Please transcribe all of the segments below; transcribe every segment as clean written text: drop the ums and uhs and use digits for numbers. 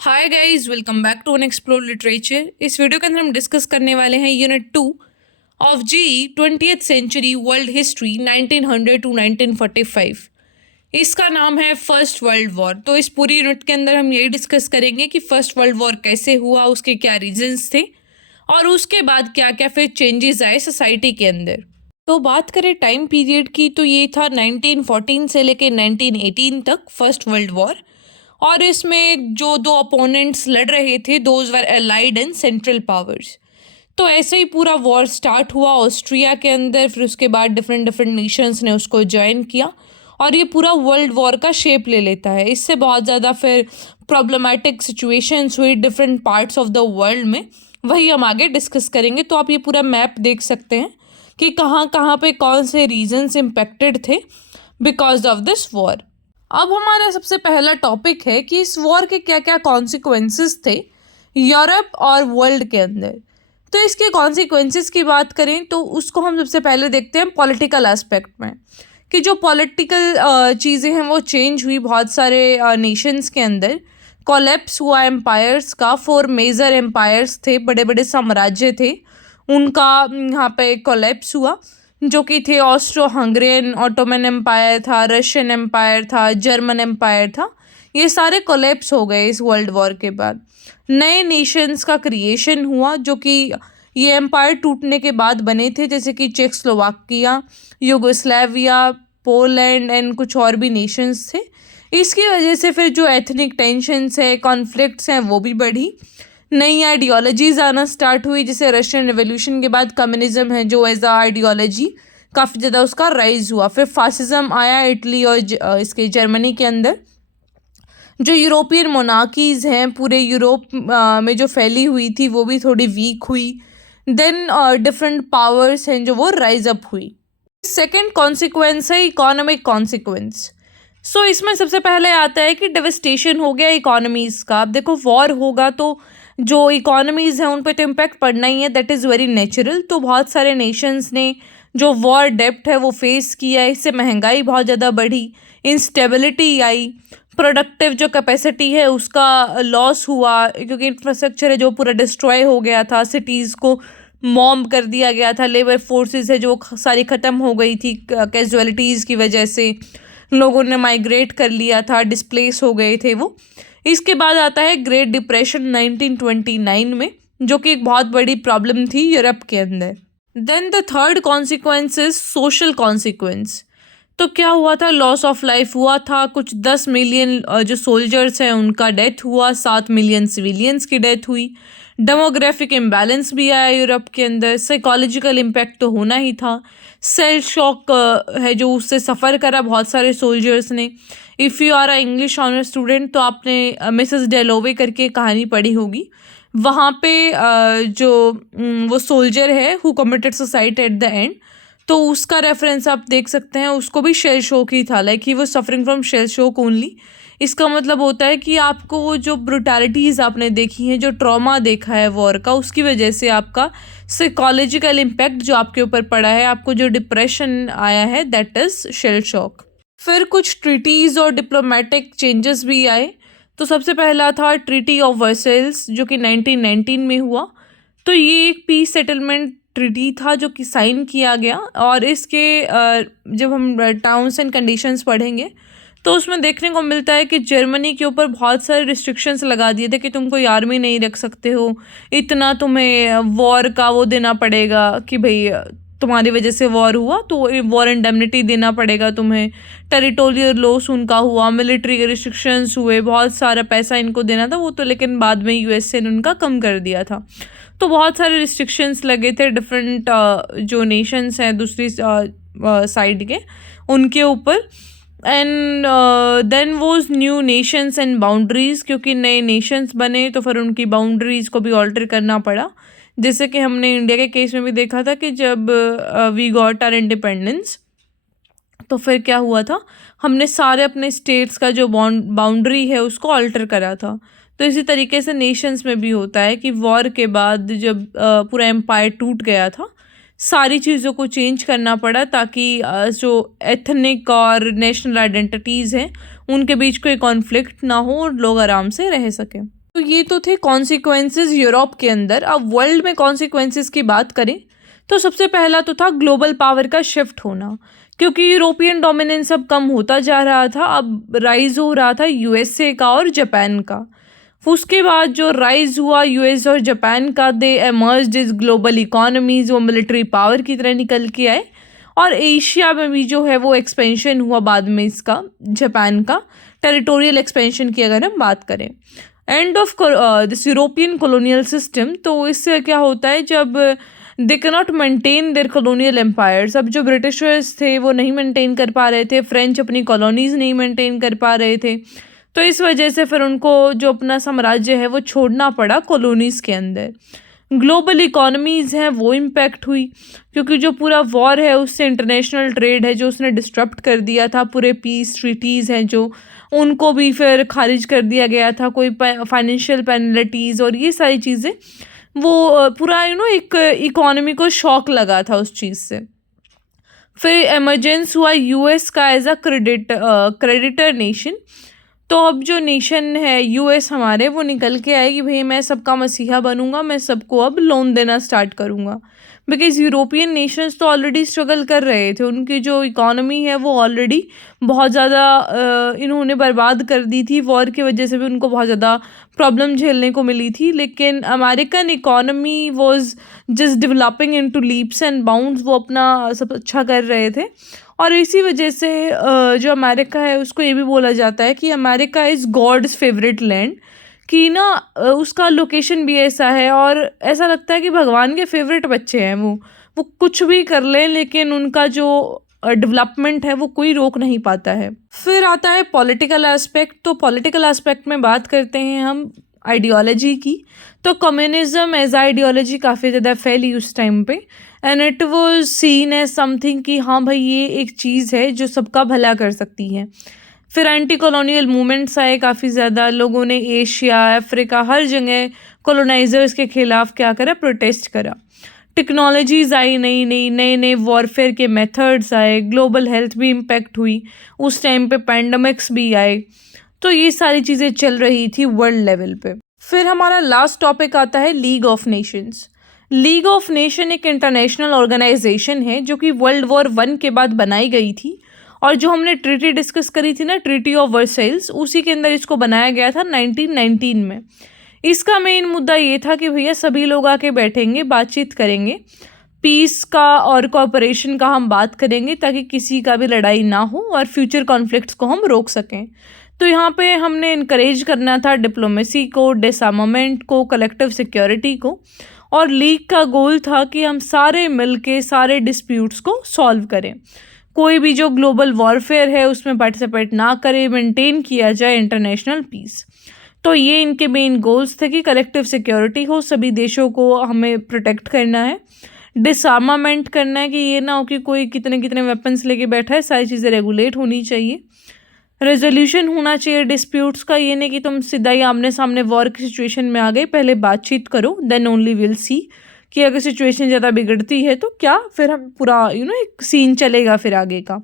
Hi guys, welcome back to unexplored literature. इस video के अंदर हम डिस्कस करने वाले हैं unit 2 of G 20th century world history 1900 to 1945। इसका नाम है फर्स्ट वर्ल्ड वॉर। तो इस पूरी यूनिट के अंदर हम यही डिस्कस करेंगे कि फर्स्ट वर्ल्ड वॉर कैसे हुआ, उसके क्या रीजंस थे और उसके बाद क्या क्या फिर चेंजेस आए सोसाइटी के अंदर। तो बात करें टाइम पीरियड की तो ये था 1914 से लेके 1918 तक फर्स्ट वर्ल्ड वॉर। और इसमें जो दो अपोनेंट्स लड़ रहे थे those were allied and central powers. तो ऐसे ही पूरा वॉर स्टार्ट हुआ ऑस्ट्रिया के अंदर, फिर उसके बाद डिफरेंट डिफरेंट नेशंस ने उसको ज्वाइन किया और ये पूरा वर्ल्ड वॉर का शेप ले लेता है। इससे बहुत ज़्यादा फिर प्रॉब्लमेटिक सिचुएशंस हुई different parts of the world में, वही हम आगे डिस्कस करेंगे। तो आप ये पूरा मैप देख सकते हैं कि कहाँ कहाँ पे कौन से रीजन्स इम्पेक्टेड थे बिकॉज ऑफ दिस वॉर। अब हमारा सबसे पहला टॉपिक है कि इस वॉर के क्या क्या कॉन्सिक्वेंसेस थे यूरोप और वर्ल्ड के अंदर। तो इसके कॉन्सिक्वेंसेस की बात करें तो उसको हम सबसे पहले देखते हैं पॉलिटिकल एस्पेक्ट में, कि जो पॉलिटिकल चीज़ें हैं वो चेंज हुई बहुत सारे नेशंस के अंदर। कोलैप्स हुआ एम्पायर्स का। 4 मेजर एम्पायर्स थे, बड़े बड़े साम्राज्य थे, उनका यहाँ पे कोलैप्स हुआ, जो कि थे ऑस्ट्रो हंगरियन, ऑटोमन एम्पायर था, रशियन एम्पायर था, जर्मन एम्पायर था। ये सारे कोलैप्स हो गए इस वर्ल्ड वॉर के बाद। नए नेशंस का क्रिएशन हुआ जो कि ये एम्पायर टूटने के बाद बने थे, जैसे कि चेकोस्लोवाकिया, यूगोस्लाविया, पोलैंड एंड कुछ और भी नेशंस थे। इसकी वजह से फिर जो एथनिक टेंशन्स है, कॉन्फ्लिक्ट्स हैं, वो भी बढ़ी। नई आइडियोलॉजीज आना स्टार्ट हुई, जैसे रशियन रिवोल्यूशन के बाद कम्युनिज्म है जो एज अ आइडियोलॉजी काफ़ी ज़्यादा उसका राइज हुआ। फिर फासिज्म आया इटली और इसके जर्मनी के अंदर। जो यूरोपियन मोनार्कीज़ हैं पूरे यूरोप में जो फैली हुई थी वो भी थोड़ी वीक हुई। देन डिफरेंट पावर्स हैं जो वो राइज अप हुई। सेकेंड कॉन्सिक्वेंस है इकोनॉमिक कॉन्सिक्वेंस। सो इसमें सबसे पहले आता है कि डेवस्टेशन हो गया इकोनॉमीज़ का। अब देखो वॉर होगा तो जो इकोनॉमीज़ हैं उन पर तो इम्पैक्ट पड़ना ही है, दैट इज़ वेरी नेचुरल। तो बहुत सारे नेशंस ने जो वॉर डेप्ट है वो फेस किया, इससे महंगाई बहुत ज़्यादा बढ़ी, इंस्टेबिलिटी आई, प्रोडक्टिव जो कैपेसिटी है उसका लॉस हुआ, क्योंकि इंफ्रास्ट्रक्चर है जो पूरा डिस्ट्रॉय हो गया था, सिटीज़ को मॉम्ब कर दिया गया था, लेबर फोर्सेस है जो सारी ख़त्म हो गई थी कैजुअलिटीज़ की वजह से, लोगों ने माइग्रेट कर लिया था, डिस्प्लेस हो गए थे वो। इसके बाद आता है ग्रेट डिप्रेशन 1929 में, जो कि एक बहुत बड़ी प्रॉब्लम थी यूरोप के अंदर। Then the third consequence is social consequence. तो क्या हुआ था, लॉस ऑफ लाइफ हुआ था। कुछ 10 मिलियन जो सोल्जर्स हैं उनका डेथ हुआ, 7 मिलियन सिविलियंस की डेथ हुई। डेमोग्राफिक इम्बैलेंस भी आया यूरोप के अंदर। साइकोलॉजिकल इम्पैक्ट तो होना ही था। सेल शॉक है जो उससे सफ़र करा बहुत सारे सोल्जर्स ने। If you are a English honour student तो आपने मिसेस डेलोवे करके कहानी पढ़ी होगी। वहाँ पे वो सोल्जर है who committed suicide at the end, तो उसका रेफरेंस आप देख सकते हैं। उसको भी शेल शॉक ही था, लाइक ही वो suffering from shell shock only. इसका मतलब होता है कि आपको वो जो ब्रुटैलिटीज़ आपने देखी हैं, जो ट्रॉमा देखा है वॉर का, उसकी वजह से आपका साइकोलॉजिकल इम्पैक्ट जो आपके ऊपर पड़ा है, आपको जो डिप्रेशन आया है, दैट इज़ शेल शॉक। फिर कुछ ट्रीटीज़ और डिप्लोमेटिक चेंजेस भी आए। तो सबसे पहला था ट्रीटी ऑफ वर्सेल्स जो कि 1919 में हुआ। तो ये एक पीस सेटलमेंट ट्रीटी था जो कि साइन किया गया, और इसके जब हम टर्म्स एंड कंडीशंस पढ़ेंगे तो उसमें देखने को मिलता है कि जर्मनी के ऊपर बहुत सारे रिस्ट्रिक्शंस लगा दिए थे कि तुम कोई आर्मी नहीं रख सकते हो, इतना तुम्हें वॉर का वो देना पड़ेगा कि भाई तुम्हारी वजह से वॉर हुआ तो वॉर इंडेमनिटी देना पड़ेगा तुम्हें। टेरिटोरियल लॉस उनका हुआ, मिलिट्री के रिस्ट्रिक्शंस हुए, बहुत सारा पैसा इनको देना था वो तो, लेकिन बाद में यूएसए ने उनका कम कर दिया था। तो बहुत सारे रिस्ट्रिक्शंस लगे थे डिफरेंट जो नेशंस हैं दूसरी साइड के उनके ऊपर। And then was new nations and boundaries, क्योंकि नए नेशंस बने तो फिर उनकी बाउंड्रीज़ को भी ऑल्टर करना पड़ा। जैसे कि हमने इंडिया के केस में भी देखा था कि जब वी गॉट आवर इंडिपेंडेंस तो फिर क्या हुआ था, हमने सारे अपने स्टेट्स का जो बाउंड्री है उसको ऑल्टर करा था। तो इसी तरीके से नेशंस में भी होता है कि वॉर के बाद जब पूरा एम्पायर टूट गया था, सारी चीज़ों को चेंज करना पड़ा ताकि जो एथनिक और नेशनल आइडेंटिटीज़ हैं उनके बीच कोई कॉन्फ्लिक्ट ना हो और लोग आराम से रह सकें। तो ये तो थे कॉन्सिक्वेंसेस यूरोप के अंदर। अब वर्ल्ड में कॉन्सिक्वेंसेस की बात करें तो सबसे पहला तो था ग्लोबल पावर का शिफ्ट होना, क्योंकि यूरोपियन डोमिनेंस अब कम होता जा रहा था। अब राइज हो रहा था यूएसए का और जापान का। उसके बाद जो राइज हुआ यूएस और जापान का, दे एमर्ज्ड इज ग्लोबल इकोनॉमीज, वो मिलिट्री पावर की तरह निकल के आए। और एशिया में भी जो है वो एक्सपेंशन हुआ बाद में इसका, जापान का टेरिटोरियल एक्सपेंशन की अगर हम बात करें। End of this European colonial system, तो इससे क्या होता है, जब they cannot maintain their colonial empires, अब जो ब्रिटिशर्स थे वो नहीं मेंटेन कर पा रहे थे, फ्रेंच अपनी कॉलोनीज नहीं मेंटेन कर पा रहे थे, तो इस वजह से फिर उनको जो अपना साम्राज्य है वो छोड़ना पड़ा कॉलोनीज़ के अंदर। ग्लोबल इकोनॉमीज़ हैं वो इम्पैक्ट हुई, क्योंकि जो पूरा वॉर है उससे इंटरनेशनल ट्रेड है जो उसने डिस्टर्ब कर दिया था। पूरे पीस ट्रीटीज़ हैं जो उनको भी फिर खारिज कर दिया गया था, कोई फाइनेंशियल पेनल्टीज़ और ये सारी चीज़ें, वो पूरा एक इकोनॉमी को शॉक लगा था उस चीज़ से। फिर एमरजेंस हुआ यूएस का एज अ क्रेडिटर नेशन। तो अब जो नेशन है यूएस हमारे, वो निकल के आए कि भाई मैं सबका मसीहा बनूंगा, मैं सबको अब लोन देना स्टार्ट करूंगा। बिकॉज यूरोपियन नेशंस तो ऑलरेडी स्ट्रगल कर रहे थे, उनकी जो इकोनॉमी है वो ऑलरेडी बहुत ज़्यादा इन्होंने बर्बाद कर दी थी। वॉर की वजह से भी उनको बहुत ज़्यादा प्रॉब्लम झेलने को मिली थी। लेकिन American economy was just developing into leaps and bounds, वो अपना सब अच्छा कर रहे थे। और इसी वजह से जो अमेरिका है उसको ये भी बोला जाता है कि America is God's favourite land, कि ना उसका लोकेशन भी ऐसा है और ऐसा लगता है कि भगवान के फेवरेट बच्चे हैं वो कुछ भी कर लें लेकिन उनका जो डेवलपमेंट है वो कोई रोक नहीं पाता है। फिर आता है पॉलिटिकल एस्पेक्ट। तो पॉलिटिकल एस्पेक्ट में बात करते हैं हम आइडियोलॉजी की, तो कम्युनिज्म एज आइडियोलॉजी काफ़ी ज़्यादा फैली उस टाइम पे, and it was seen as something कि हाँ भाई ये एक चीज़ है जो सबका भला कर सकती है। फिर एंटी कॉलोनियल मूवमेंट्स आए काफ़ी ज़्यादा, लोगों ने एशिया अफ्रीका हर जगह कॉलोनाइजर्स के खिलाफ क्या करा, प्रोटेस्ट करा। टेक्नोलॉजीज़ आई नई नई, नए नए वॉरफेयर के मेथड्स आए, ग्लोबल हेल्थ भी इम्पेक्ट हुई, उस टाइम पे पैंडमिक्स भी आए। तो ये सारी चीज़ें चल रही थी वर्ल्ड लेवल पे। फिर हमारा लास्ट टॉपिक आता है league of Nations. League of nation एक इंटरनेशनल ऑर्गेनाइजेशन है जो कि वर्ल्ड वॉर 1 के बाद बनाई गई थी, और जो हमने ट्रीटी डिस्कस करी थी ना, ट्रीटी ऑफ वर्साइल्स, उसी के अंदर इसको बनाया गया था 1919 में। इसका मेन मुद्दा ये था कि भैया सभी लोग आके बैठेंगे, बातचीत करेंगे, पीस का और कोऑपरेशन का हम बात करेंगे ताकि किसी का भी लड़ाई ना हो और फ्यूचर कॉन्फ्लिक्ट्स को हम रोक सकें। तो यहाँ पे हमने इनकरेज करना था डिप्लोमेसी को, डिसआर्मामेंट को, कलेक्टिव सिक्योरिटी को, और लीग का गोल था कि हम सारे मिलके सारे डिस्प्यूट्स को सॉल्व करें, कोई भी जो ग्लोबल वॉरफेयर है उसमें पार्टिसिपेट ना करे, मेंटेन किया जाए इंटरनेशनल पीस। तो ये इनके मेन गोल्स थे कि कलेक्टिव सिक्योरिटी हो, सभी देशों को हमें प्रोटेक्ट करना है, डिसआर्मामेंट करना है कि ये ना हो कि कोई कितने कितने वेपन्स लेके बैठा है, सारी चीज़ें रेगुलेट होनी चाहिए, रेजोल्यूशन होना चाहिए डिस्प्यूट्स का, ये नहीं कि तुम सीधा ही आमने सामने वॉर की सिचुएशन में आ गए, पहले बातचीत करो, देन ओनली विल सी कि अगर सिचुएशन ज़्यादा बिगड़ती है तो क्या फिर हम पूरा एक सीन चलेगा फिर आगे का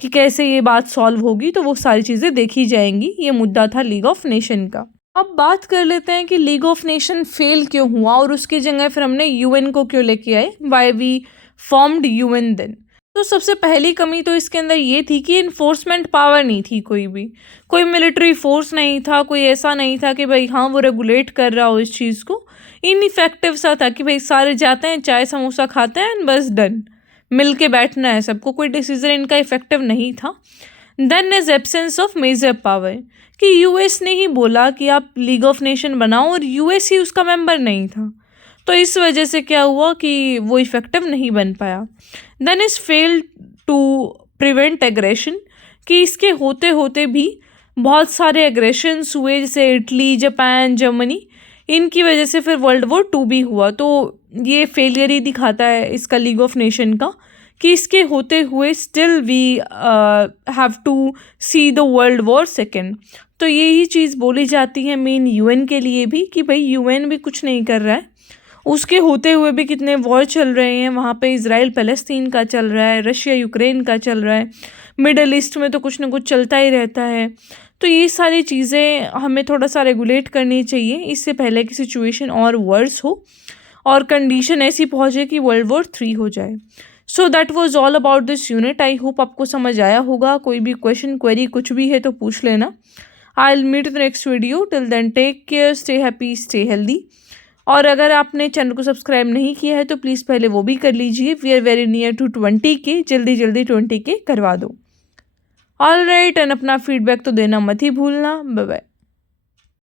कि कैसे ये बात सॉल्व होगी, तो वो सारी चीज़ें देखी जाएंगी। ये मुद्दा था लीग ऑफ नेशन का। अब बात कर लेते हैं कि लीग ऑफ नेशन फेल क्यों हुआ और उसकी जगह फिर हमने यूएन को क्यों लेके आए, why we formed UN then. तो सबसे पहली कमी तो इसके अंदर ये थी कि इन्फोर्समेंट पावर नहीं थी, कोई मिलिट्री फोर्स नहीं था, कोई ऐसा नहीं था कि भाई हाँ वो रेगुलेट कर रहा हो इस चीज़ को। इनइफेक्टिव सा था कि भाई सारे जाते हैं, चाय समोसा खाते हैं, बस डन, मिल के बैठना है सबको, कोई डिसीजन इनका इफेक्टिव नहीं था। Then is absence of major power, कि यूएस ने ही बोला कि आप लीग ऑफ नेशन बनाओ और यूएस ही उसका मेंबर नहीं था, तो इस वजह से क्या हुआ कि वो इफेक्टिव नहीं बन पाया। Then is failed to prevent aggression, कि इसके होते होते भी बहुत सारे एग्रेशंस हुए, जैसे इटली, जापान, जर्मनी, इनकी वजह से फिर वर्ल्ड वॉर 2 भी हुआ। तो ये फेलियर ही दिखाता है इसका लीग ऑफ नेशन का, कि इसके होते हुए still we have to see the world war 2। तो यही चीज़ बोली जाती है मेन यूएन के लिए भी कि भाई यूएन भी कुछ नहीं कर रहा है, उसके होते हुए भी कितने वॉर चल रहे हैं, वहाँ पे इज़राइल पैलेस्तीन का चल रहा है, रशिया यूक्रेन का चल रहा है, मिडल ईस्ट में तो कुछ ना कुछ चलता ही रहता है। तो ये सारी चीज़ें हमें थोड़ा सा रेगुलेट करनी चाहिए इससे पहले कि सिचुएशन और वर्स हो और कंडीशन ऐसी पहुँचे कि वर्ल्ड वॉर 3 हो जाए। So that was all about this unit. I hope आपको समझ आया होगा। कोई भी क्वेश्चन क्वेरी कुछ भी है तो पूछ लेना। I will meet the next video. Till then take care, stay happy, stay healthy. और अगर आपने चैनल को सब्सक्राइब नहीं किया है तो प्लीज़ पहले वो भी कर लीजिए। We are very near to 20 K, जल्दी जल्दी 20 के करवा दो। ऑल राइट, एंड अपना फीडबैक तो देना मत ही भूलना। Bye bye.